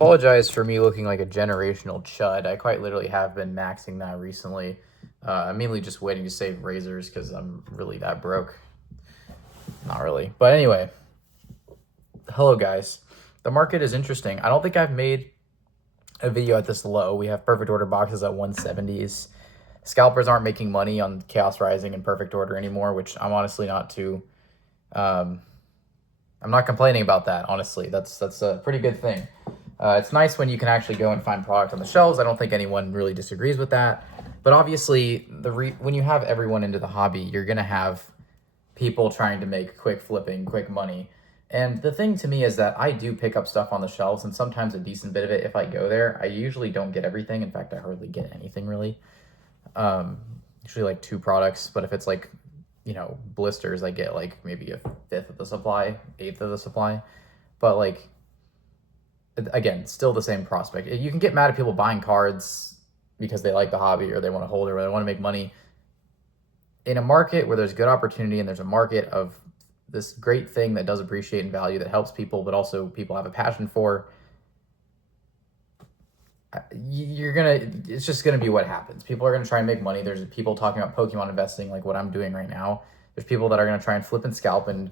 apologize for me looking like a generational chud. I quite literally have been maxing that recently. I'm mainly just waiting to save razors because I'm really that broke. Not really. But anyway, hello guys. The market is interesting. I don't think I've made a video at this low. We have perfect order boxes at 170s. Scalpers aren't making money on Chaos Rising and perfect order anymore, which I'm honestly not too I'm not complaining about that, honestly. That's a pretty good thing. It's nice when you can actually go and find product on the shelves. I don't think anyone really disagrees with that. But obviously, when you have everyone into the hobby, you're going to have people trying to make quick flipping, quick money. And the thing to me is that I do pick up stuff on the shelves, and sometimes a decent bit of it if I go there. I usually don't get everything. In fact, I hardly get anything really. Usually like 2 products, but if it's like, blisters, I get like maybe a fifth of the supply, eighth of the supply. But like, again, still the same prospect. You can get mad at people buying cards because they like the hobby or they want to hold it or they want to make money. In a market where there's good opportunity and there's a market of this great thing that does appreciate in value, that helps people, but also people have a passion for, it's just gonna be what happens. People are gonna try and make money. There's people talking about Pokemon investing, like what I'm doing right now. There's people that are gonna try and flip and scalp and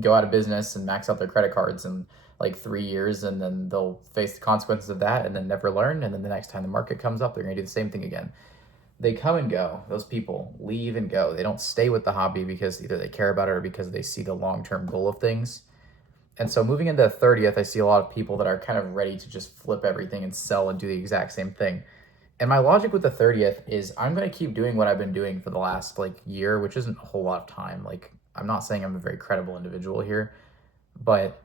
go out of business and max out their credit cards in like 3 years, and then they'll face the consequences of that and then never learn. And then the next time the market comes up, they're gonna do the same thing again. They come and go. Those people leave and go. They don't stay with the hobby because either they care about it or because they see the long-term goal of things. And so moving into the 30th, I see a lot of people that are kind of ready to just flip everything and sell and do the exact same thing. And my logic with the 30th is I'm going to keep doing what I've been doing for the last year, which isn't a whole lot of time. I'm not saying I'm a very credible individual here, but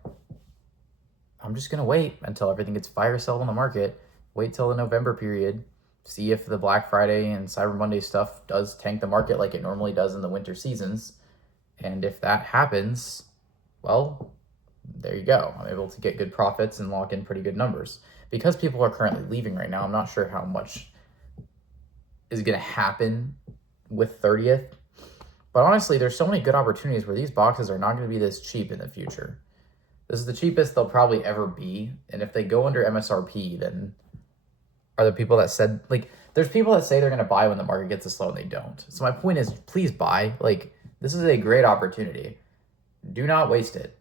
I'm just going to wait until everything gets fire sold on the market, wait till the November period, see if the Black Friday and Cyber Monday stuff does tank the market like it normally does in the winter seasons. And if that happens, well, there you go. I'm able to get good profits and lock in pretty good numbers. Because people are currently leaving right now, I'm not sure how much is going to happen with 30th. But honestly, there's so many good opportunities where these boxes are not going to be this cheap in the future. This is the cheapest they'll probably ever be. And if they go under MSRP, then are the people that said, there's people that say they're going to buy when the market gets this low and they don't. So my point is, please buy. This is a great opportunity. Do not waste it.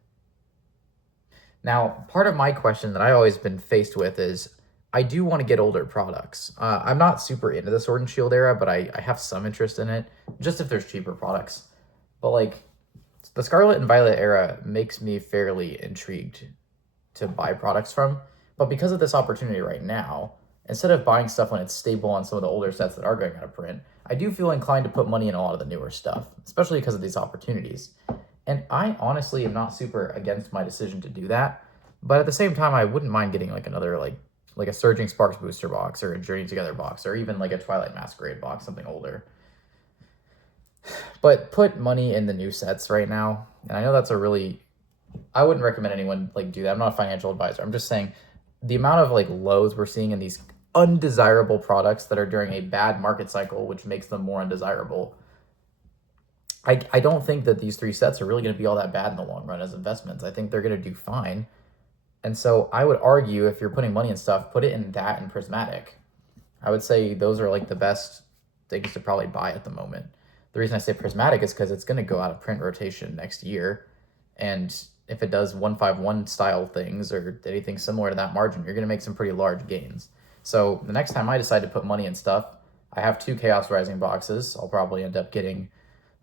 Now, part of my question that I always been faced with is I do want to get older products. I'm not super into the Sword and Shield era, but I have some interest in it, just if there's cheaper products. But the Scarlet and Violet era makes me fairly intrigued to buy products from. But because of this opportunity right now, instead of buying stuff when it's stable on some of the older sets that are going out of print, I do feel inclined to put money in a lot of the newer stuff, especially because of these opportunities. And I honestly am not super against my decision to do that. But at the same time, I wouldn't mind getting another a Surging Sparks booster box or a Journey Together box or even a Twilight Masquerade box, something older. But put money in the new sets right now. And I know that's I wouldn't recommend anyone do that. I'm not a financial advisor. I'm just saying the amount of lows we're seeing in these undesirable products that are during a bad market cycle, which makes them more undesirable. I don't think that these 3 sets are really going to be all that bad in the long run as investments. I think they're going to do fine. And so I would argue if you're putting money in stuff, put it in that and Prismatic. I would say those are the best things to probably buy at the moment. The reason I say Prismatic is because it's going to go out of print rotation next year. And if it does 151 style things or anything similar to that margin, you're going to make some pretty large gains. So the next time I decide to put money in stuff, I have 2 Chaos Rising boxes. I'll probably end up getting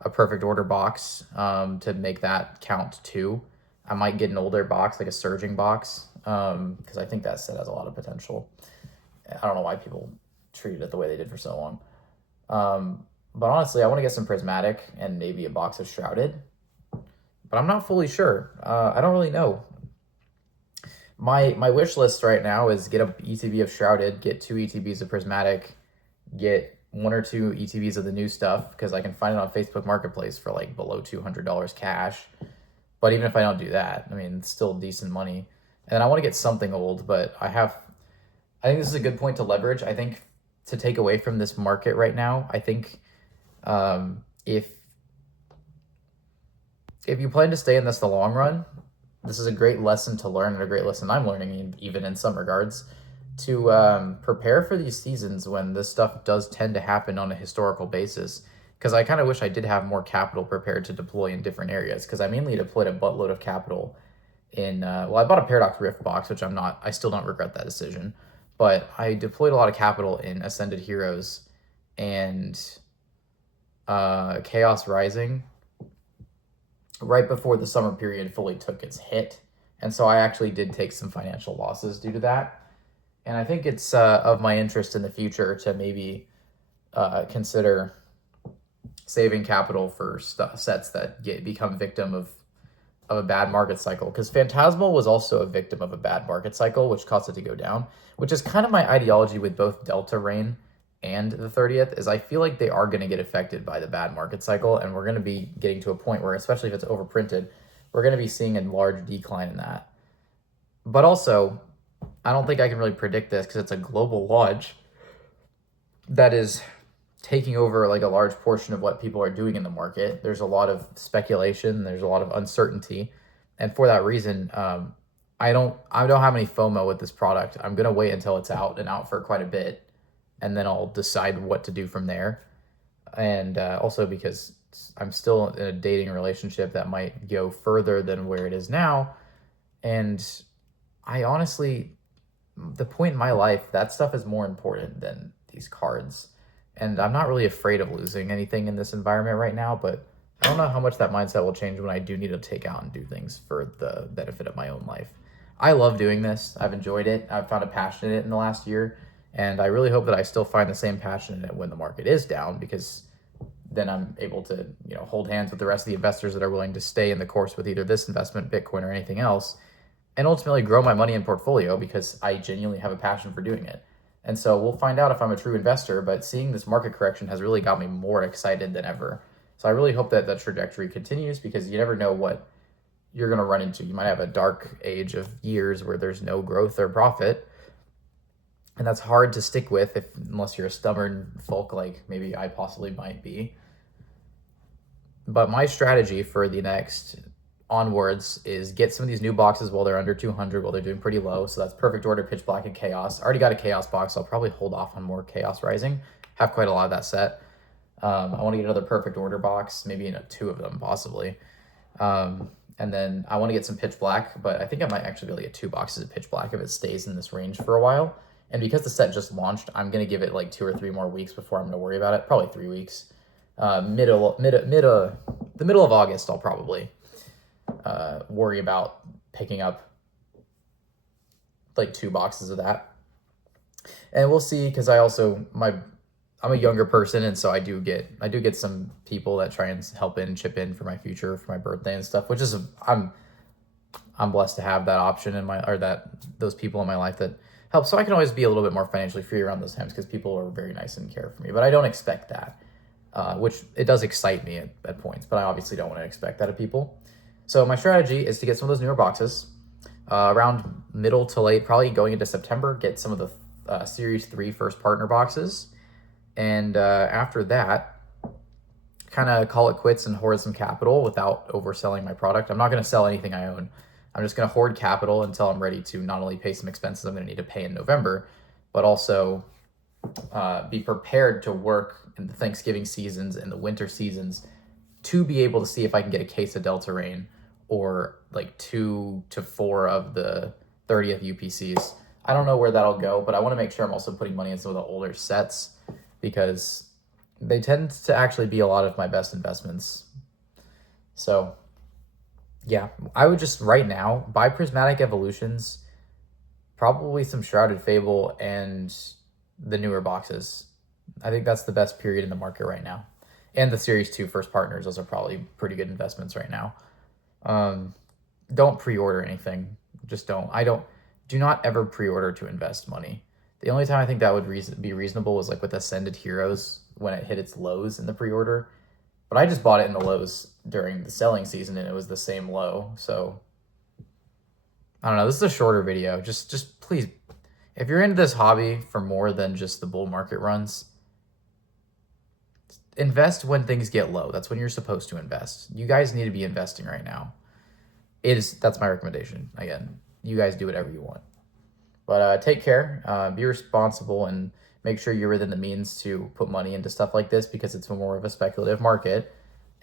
a perfect order box to make that count too. I might get an older box, like a Surging box, because I think that set has a lot of potential. I don't know why people treated it the way they did for so long. But honestly, I want to get some Prismatic and maybe a box of Shrouded. But I'm not fully sure. I don't really know. My wish list right now is get a ETB of Shrouded, get 2 ETBs of Prismatic, get 1 or 2 ETBs of the new stuff, because I can find it on Facebook Marketplace for below $200 cash. But even if I don't do that, I mean, it's still decent money. And I want to get something old, but I think this is a good point to leverage. I think to take away from this market right now, I think if you plan to stay in this the long run, this is a great lesson to learn, and a great lesson I'm learning, even in some regards, to prepare for these seasons when this stuff does tend to happen on a historical basis. Because I kind of wish I did have more capital prepared to deploy in different areas. Because I mainly deployed a buttload of capital in well, I bought a Paradox Rift box, which I still don't regret that decision, but I deployed a lot of capital in Ascended Heroes and Chaos Rising right before the summer period fully took its hit, and so I actually did take some financial losses due to that. And I think it's of my interest in the future to maybe consider saving capital for sets that become victim of a bad market cycle, because Phantasmal was also a victim of a bad market cycle, which caused it to go down, which is kind of my ideology with both Delta Rain and the 30th, is I feel like they are going to get affected by the bad market cycle, and we're going to be getting to a point where, especially if it's overprinted, we're going to be seeing a large decline in that. But also, I don't think I can really predict this because it's a global launch that is taking over like a large portion of what people are doing in the market. There's a lot of speculation, there's a lot of uncertainty, and for that reason, I don't have any FOMO with this product. I'm gonna wait until it's out and out for quite a bit, and then I'll decide what to do from there. And also because I'm still in a dating relationship that might go further than where it is now, and I honestly, the point in my life, that stuff is more important than these cards. And I'm not really afraid of losing anything in this environment right now, but I don't know how much that mindset will change when I do need to take out and do things for the benefit of my own life. I love doing this. I've enjoyed it. I've found a passion in it in the last year, and I really hope that I still find the same passion in it when the market is down, because then I'm able to, hold hands with the rest of the investors that are willing to stay in the course with either this investment, Bitcoin, or anything else, and ultimately grow my money in portfolio because I genuinely have a passion for doing it. And so we'll find out if I'm a true investor, but seeing this market correction has really got me more excited than ever. So I really hope that the trajectory continues, because you never know what you're going to run into. You might have a dark age of years where there's no growth or profit, and that's hard to stick with unless you're a stubborn folk like maybe I possibly might be. But my strategy for the next onwards is get some of these new boxes while they're under 200, while they're doing pretty low. So that's Perfect Order, Pitch Black, and Chaos. I already got a Chaos box, so I'll probably hold off on more Chaos Rising. Have quite a lot of that set. I want to get another Perfect Order box, maybe two of them possibly. And then I want to get some Pitch Black, but I think I might actually be able to get 2 boxes of Pitch Black if it stays in this range for a while. And because the set just launched, I'm going to give it like 2 or 3 more weeks before I'm going to worry about it. Probably 3 weeks. The middle of August, I'll probably worry about picking up like 2 boxes of that. And we'll see, because I'm a younger person, and so I do get some people that try and chip in for my future, for my birthday and stuff, which is I'm blessed to have that option those people in my life that help. So I can always be a little bit more financially free around those times, because people are very nice and care for me. But I don't expect that, which it does excite me at points, but I obviously don't want to expect that of people. So my strategy is to get some of those newer boxes around middle to late, probably going into September, get some of the Series 3 first partner boxes. And after that, kind of call it quits and hoard some capital without overselling my product. I'm not going to sell anything I own. I'm just going to hoard capital until I'm ready to not only pay some expenses I'm going to need to pay in November, but also be prepared to work in the Thanksgiving seasons and the winter seasons to be able to see if I can get a case of Delta Rain or like 2 to 4 of the 30th UPCs. I don't know where that'll go, but I want to make sure I'm also putting money in some of the older sets, because they tend to actually be a lot of my best investments. So yeah, I would just right now buy Prismatic Evolutions, probably some Shrouded Fable, and the newer boxes. I think that's the best period in the market right now. And the Series 2 first partners, those are probably pretty good investments right now. Don't pre-order anything. Just don't. Do not ever pre-order to invest money. The only time I think that would be reasonable was like with Ascended Heroes when it hit its lows in the pre-order. But I just bought it in the lows during the selling season, and it was the same low. So I don't know. This is a shorter video. Just please, if you're into this hobby for more than just the bull market runs, invest when things get low. That's when you're supposed to invest. You guys need to be investing right now. That's my recommendation. Again, you guys do whatever you want. But take care, be responsible, and make sure you're within the means to put money into stuff like this because it's more of a speculative market.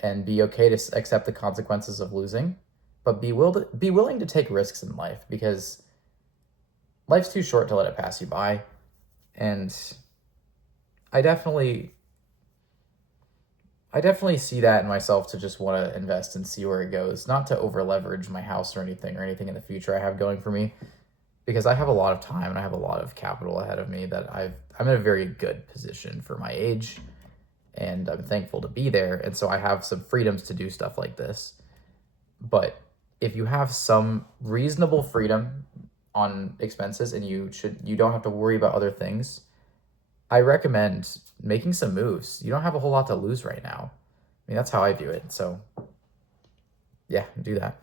And be okay to accept the consequences of losing, but be willing to take risks in life because life's too short to let it pass you by. And I definitely see that in myself to just want to invest and see where it goes, not to over leverage my house or anything in the future I have going for me, because I have a lot of time and I have a lot of capital ahead of me that I'm in a very good position for my age, and I'm thankful to be there. And so I have some freedoms to do stuff like this. But if you have some reasonable freedom on expenses and you don't have to worry about other things, I recommend making some moves. You don't have a whole lot to lose right now. I mean, that's how I view it. So yeah, do that.